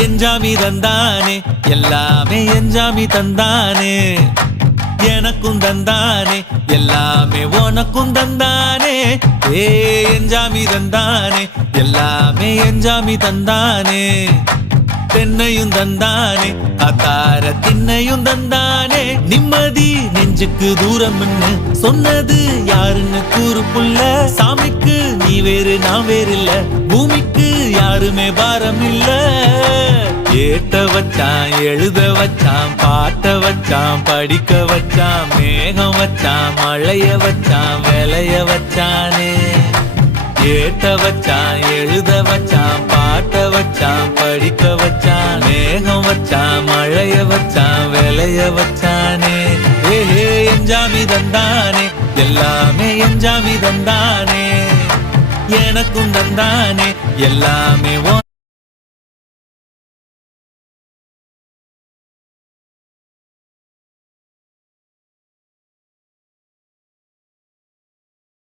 எஞ்சாமி தந்தானே எல்லாமே எஞ்சாமி தந்தானே எனக்கும் தந்தானே எல்லாமே உனக்கும் தந்தானே ஏ எஞ்சாமி தந்தானே எல்லாமே எஞ்சாமி தந்தானே தென்னையும் தந்தானே அத்தார திண்ணையும் தந்தானே நிம்மதி நெஞ்சுக்கு தூரம் சொன்னது யாருன்னு கூறு புள்ள சாமிக்கு நீ வேறு நான் வேறு இல்ல பூமிக்கு யாருமே பாரம் இல்ல ஏத்த வச்சான் எழுத வச்சான் பாட்ட வச்சான் படிக்க வச்சான் மேகம் வச்சான் மழைய வச்சான் விளைய வச்சானே ஏத்த வச்சான் எழுத வச்சான் பாட்ட வச்சான் படிக்க வச்சான் மேகம் வச்சான் மழைய வச்சான் விளைய வச்சானே ஏஹே எஞ்சாமி தந்தானே எல்லாமே எஞ்சாமி தந்தானே எனக்கும் தந்தானே எல்லாமே